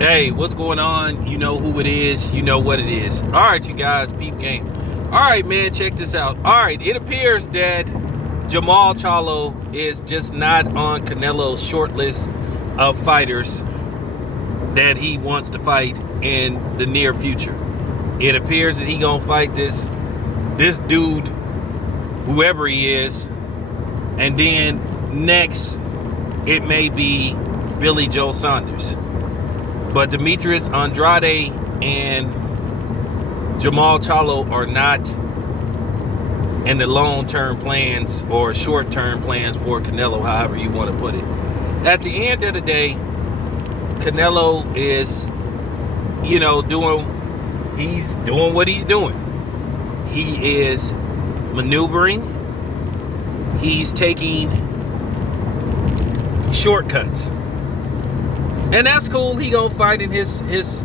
Hey, what's going on? You know who it is. You know what it is. All right, you guys, peep game. All right, man, check this out. All right, it appears that Jermall Charlo is just not on Canelo's short list of fighters that he wants to fight in the near future. It appears that he gonna fight this dude, whoever he is, and then next it may be Billy Joe Saunders. But Demetrius Andrade and Jermall Charlo are not in the long-term plans or short-term plans for Canelo, however you want to put it. At the end of the day, Canelo is, he's doing what he's doing. He is maneuvering. He's taking shortcuts. And that's cool. He gonna fight in his hometown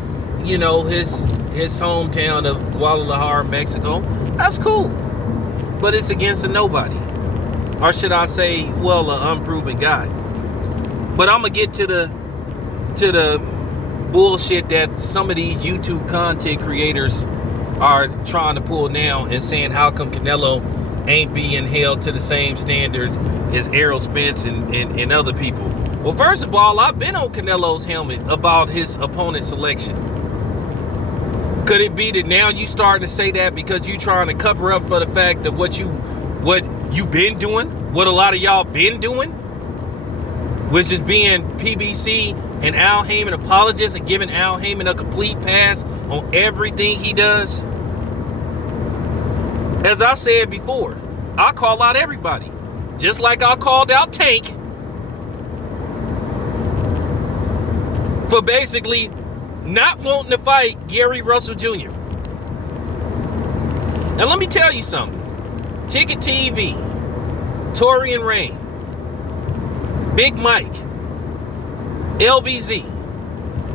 of Guadalajara, Mexico. That's cool. But it's against a nobody. Or should I say, well, an unproven guy. But I'm gonna get to the bullshit that some of these YouTube content creators are trying to pull now and saying how come Canelo ain't being held to the same standards as Errol Spence and other people. Well, first of all, I've been on Canelo's helmet about his opponent selection. Could it be that now you starting to say that because you trying to cover up for the fact of what you been doing, what a lot of y'all been doing, which is being PBC and Al Haymon apologists and giving Al Haymon a complete pass on everything he does? As I said before, I call out everybody, just like I called out Tank for basically not wanting to fight Gary Russell Jr. Now let me tell you something. Ticket TV, Torian Rain, Big Mike, LBZ,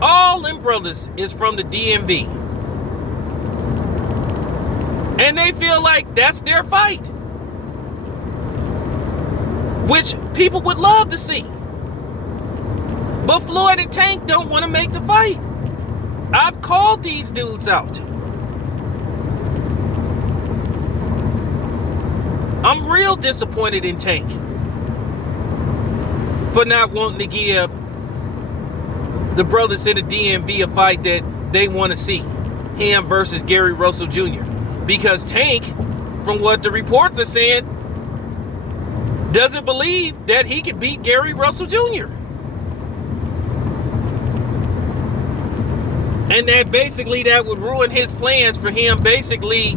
all them brothers is from the DMV. And they feel like that's their fight, which people would love to see. But Floyd and Tank don't want to make the fight. I've called these dudes out. I'm real disappointed in Tank for not wanting to give the brothers in the DMV a fight that they want to see. Him versus Gary Russell Jr. Because Tank, from what the reports are saying, doesn't believe that he can beat Gary Russell Jr. And that basically that would ruin his plans for him basically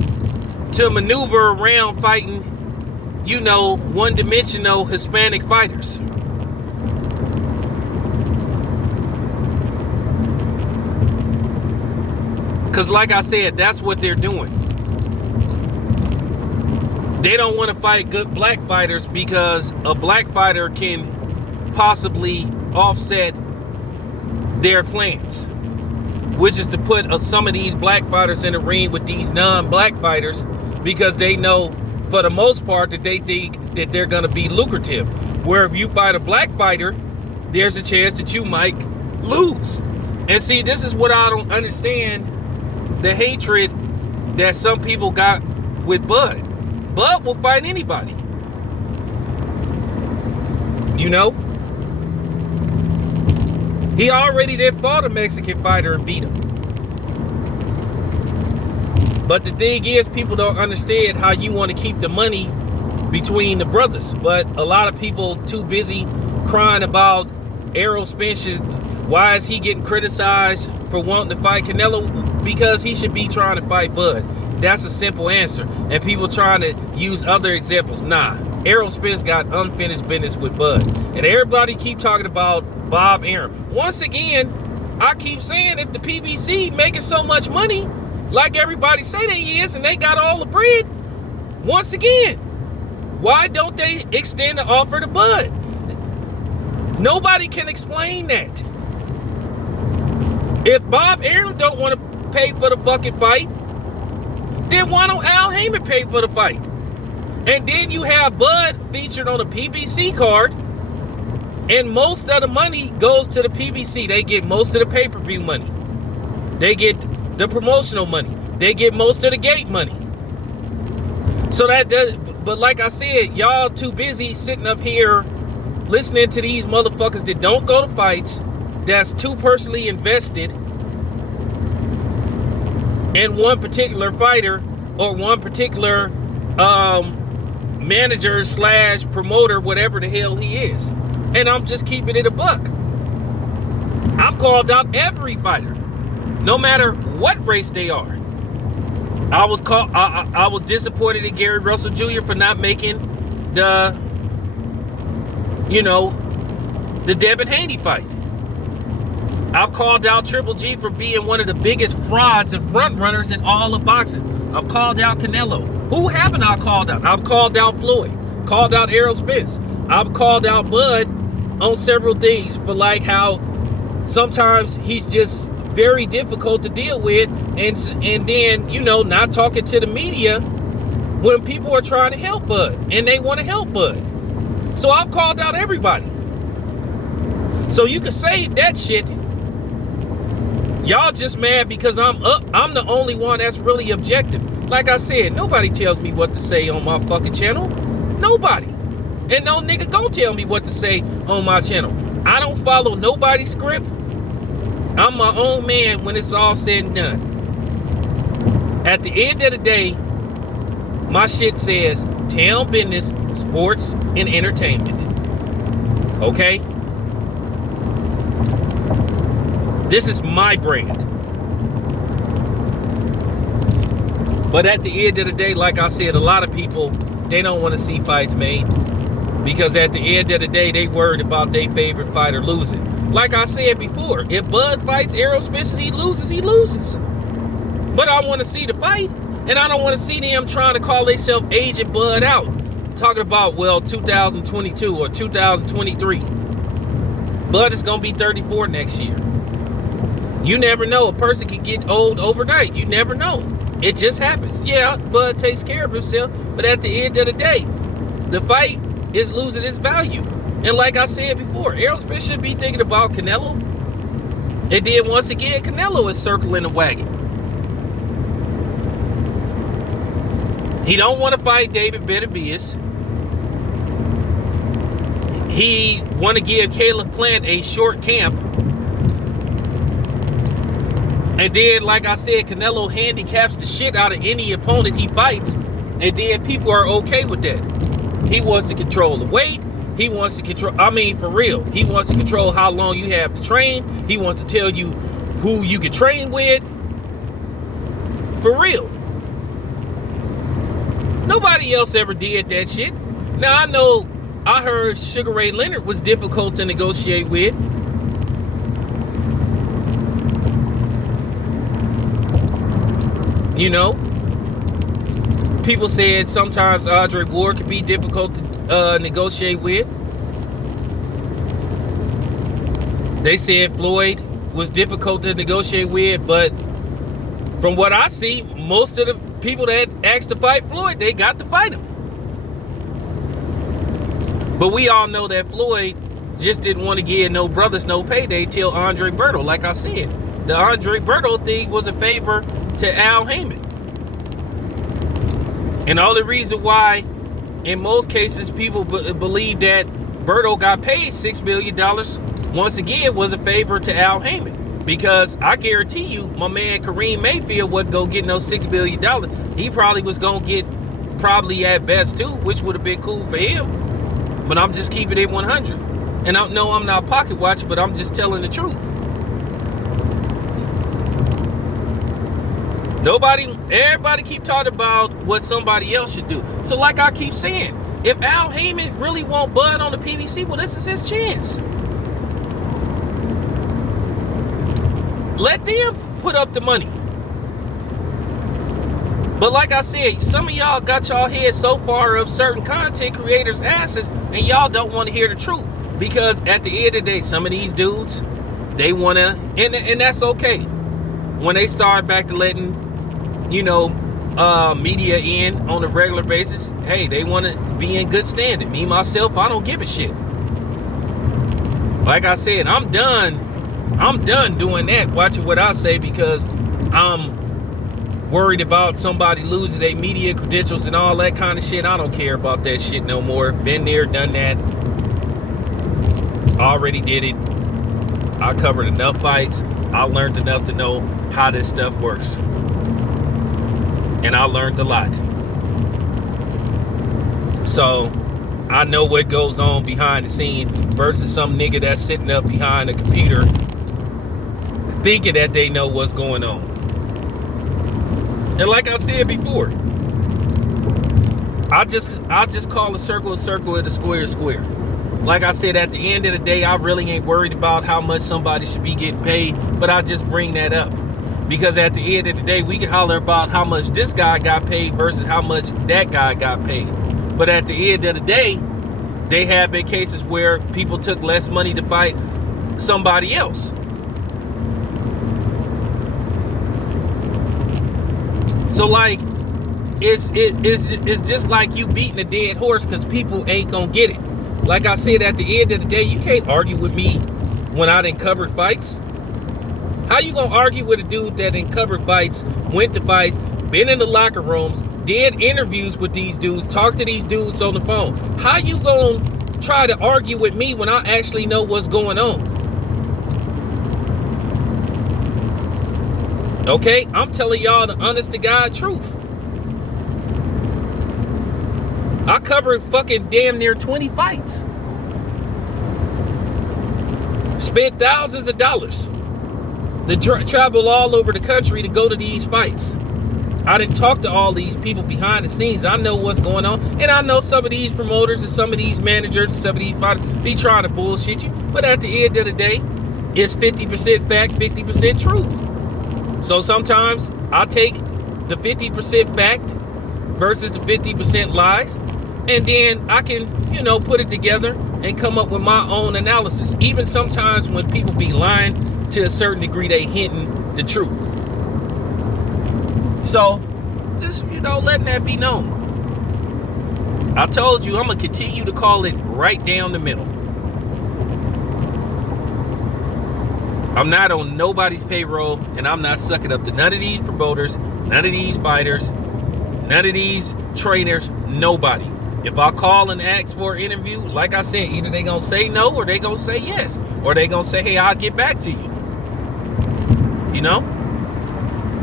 to maneuver around fighting, one-dimensional Hispanic fighters. Because like I said, that's what they're doing. They don't want to fight good black fighters because a black fighter can possibly offset their plans, which is to put some of these black fighters in the ring with these non-black fighters because they know for the most part that they think that they're going to be lucrative. Where if you fight a black fighter, there's a chance that you might lose. And see, this is what I don't understand, the hatred that some people got with Bud. Bud will fight anybody. He already did fought a Mexican fighter and beat him. But the thing is, people don't understand how you want to keep the money between the brothers. But a lot of people too busy crying about Errol Spence. Why is he getting criticized for wanting to fight Canelo? Because he should be trying to fight Bud. That's a simple answer. And people trying to use other examples. Nah, Errol Spence got unfinished business with Bud. And everybody keep talking about Bob Arum. Once again, I keep saying if the PBC making so much money, like everybody say they is, and they got all the bread, once again, why don't they extend the offer to Bud? Nobody can explain that. If Bob Arum don't want to pay for the fucking fight, then why don't Al Haymon pay for the fight? And then you have Bud featured on a PBC card And most of the money goes to the PBC. They get most of the pay-per-view money. They get the promotional money. They get most of the gate money. So that does, but like I said, y'all too busy sitting up here listening to these motherfuckers that don't go to fights, that's too personally invested in one particular fighter or one particular manager / promoter, whatever the hell he is. And I'm just keeping it a buck. I've called out every fighter, no matter what race they are. I was disappointed in Gary Russell Jr. for not making the Devin Haney fight. I've called out Triple G for being one of the biggest frauds and front runners in all of boxing. I've called out Canelo. Who haven't I called out? I've called out Floyd, called out Errol Spence. I've called out Bud on several things for like how sometimes he's just very difficult to deal with, and then not talking to the media when people are trying to help Bud and they want to help Bud. So I've called out everybody. So you can say that shit. Y'all just mad because I'm the only one that's really objective. Like I said, nobody tells me what to say on my fucking channel. Nobody. And no nigga gon' tell me what to say on my channel. I don't follow nobody's script. I'm my own man when it's all said and done. At the end of the day, my shit says town business, sports, and entertainment. Okay? This is my brand. But at the end of the day, like I said, a lot of people, they don't want to see fights made. Because at the end of the day, they worried about their favorite fighter losing. Like I said before, if Bud fights Errol Spence and he loses, he loses. But I want to see the fight. And I don't want to see them trying to call themselves Agent Bud out. Talking about, 2022 or 2023. Bud is going to be 34 next year. You never know. A person can get old overnight. You never know. It just happens. Yeah, Bud takes care of himself. But at the end of the day, the fight is losing its value. And like I said before, Errol Spence should be thinking about Canelo. And then once again, Canelo is circling the wagon. He don't want to fight David Benavidez. He want to give Caleb Plant a short camp. And then, like I said, Canelo handicaps the shit out of any opponent he fights. And then people are okay with that. He wants to control the weight. He wants to control, for real. He wants to control how long you have to train. He wants to tell you who you can train with. For real. Nobody else ever did that shit. Now, I heard Sugar Ray Leonard was difficult to negotiate with. People said sometimes Andre Ward could be difficult to negotiate with. They said Floyd was difficult to negotiate with, but from what I see, most of the people that asked to fight Floyd, they got to fight him. But we all know that Floyd just didn't want to give no brothers no payday till Andre Berto. Like I said, the Andre Berto thing was a favor to Al Heyman. And the only reason why, in most cases, people believe that Berto got paid $6 million, once again, was a favor to Al Heyman. Because I guarantee you, my man Kareem Mayfield wasn't going to get no $6 million. He probably was going to get, at best, 2, which would have been cool for him. But I'm just keeping it 100. And I know I'm not pocket watching, but I'm just telling the truth. Everybody keep talking about what somebody else should do. So like I keep saying, if Al Heyman really want Bud on the PBC, well, this is his chance. Let them put up the money. But like I said, some of y'all got y'all heads so far up certain content creators' asses, and y'all don't want to hear the truth. Because at the end of the day, some of these dudes, they want to, and that's okay. When they start back to letting, media in on a regular basis, hey, they want to be in good standing. Me, myself, I don't give a shit. Like I said, I'm done doing that, watching what I say, because I'm worried about somebody losing their media credentials and all that kind of shit. I don't care about that shit no more. Been there, done that. Already did it. I covered enough fights. I learned enough to know how this stuff works. And I learned a lot. So I know what goes on behind the scene versus some nigga that's sitting up behind a computer thinking that they know what's going on. And like I said before, I just call a circle and a square a square. Like I said, at the end of the day, I really ain't worried about how much somebody should be getting paid, but I just bring that up. Because at the end of the day, we can holler about how much this guy got paid versus how much that guy got paid. But at the end of the day, they have been cases where people took less money to fight somebody else. So like, it's just like you beating a dead horse because people ain't gonna get it. Like I said, at the end of the day, you can't argue with me when I done covered fights. How you gonna argue with a dude that done covered fights, went to fights, been in the locker rooms, did interviews with these dudes, talked to these dudes on the phone? How you gonna try to argue with me when I actually know what's going on? Okay, I'm telling y'all the honest to God truth. I covered fucking damn near 20 fights. Spent thousands of dollars to travel all over the country to go to these fights. I didn't talk to all these people behind the scenes. I know what's going on. And I know some of these promoters and some of these managers and some of these fighters be trying to bullshit you. But at the end of the day, it's 50% fact, 50% truth. So sometimes I take the 50% fact versus the 50% lies, and then I can, put it together and come up with my own analysis. Even sometimes when people be lying, to a certain degree, they hinting the truth. So just, letting that be known. I told you I'm going to continue to call it right down the middle. I'm not on nobody's payroll, and I'm not sucking up to none of these promoters, none of these fighters, none of these trainers, nobody. If I call and ask for an interview, like I said, either they gonna say no or they gonna say yes. Or they gonna say, hey, I'll get back to you.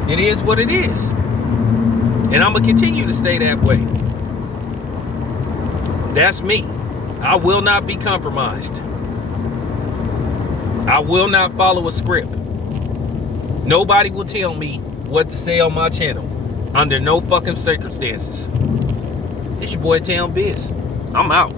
It is what it is. And I'm gonna continue to stay that way. That's me. I will not be compromised. I will not follow a script. Nobody will tell me what to say on my channel under no fucking circumstances. It's your boy Town Biz. I'm out.